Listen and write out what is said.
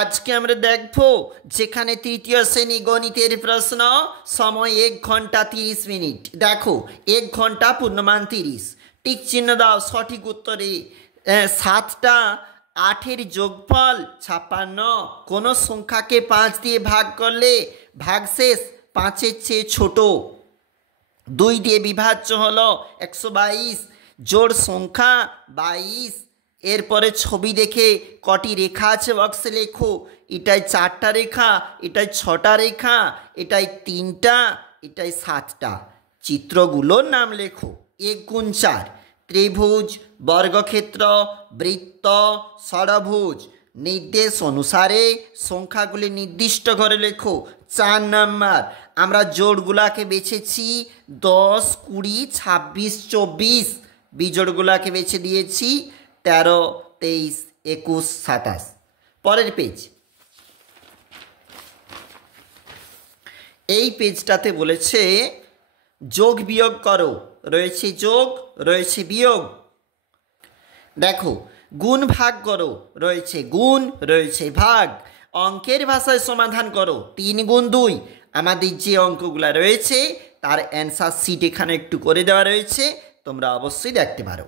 আজকে আমরা দেখবো যেখানে তৃতীয় শ্রেণী গণিতের প্রশ্ন, সময় 1 ঘন্টা 30 মিনিট। দেখো 1 ঘন্টা পূর্ণমান 30, টিক চিহ্ন দাও। সঠিক উত্তরে 7টা 8-এর যোগফল 56। কোনো সংখ্যাকে 5 দিয়ে ভাগ করলে ভাগশেষ 5-এর চেয়ে ছোট। 2 দিয়ে বিভাজ্য হলো 122। জোড় সংখ্যা 22। এরপরে ছবি দেখে কটি রেখা আছে বক্সে লেখো। এটাই 4টা রেখা, এটাই 6টা রেখা, এটাই 3টা, এটাই 7টা। চিত্রগুলোর নাম লেখো। 1 গুণ 4, ত্রিভুজ, বর্গক্ষেত্র, বৃত্ত, ষড়ভুজ। নির্দেশ অনুসারে সংখ্যাগুলি নির্দিষ্ট করে লেখো। 4 নাম্বার আমরা জোড়গুলাকে বেছেছি 10, 20, 26, 24। বিজোড়গুলাকে বেছে দিয়েছি 13, 23, 21, 27। পরের পেজ। এই পেজটাতে বলেছে যোগ বিয়োগ করো। রয়েছে যোগ, রয়েছে বিয়োগ। দেখো গুণ ভাগ করো, রয়েছে গুণ, রয়েছে ভাগ। অঙ্কের ভাষায় সমাধান করো। 3 গুণ 2। আমাদের যে অঙ্কগুলো রয়েছে তার অ্যান্সার শিট এখানে একটু করে দেওয়া রয়েছে, তোমরা অবশ্যই দেখতে পারো।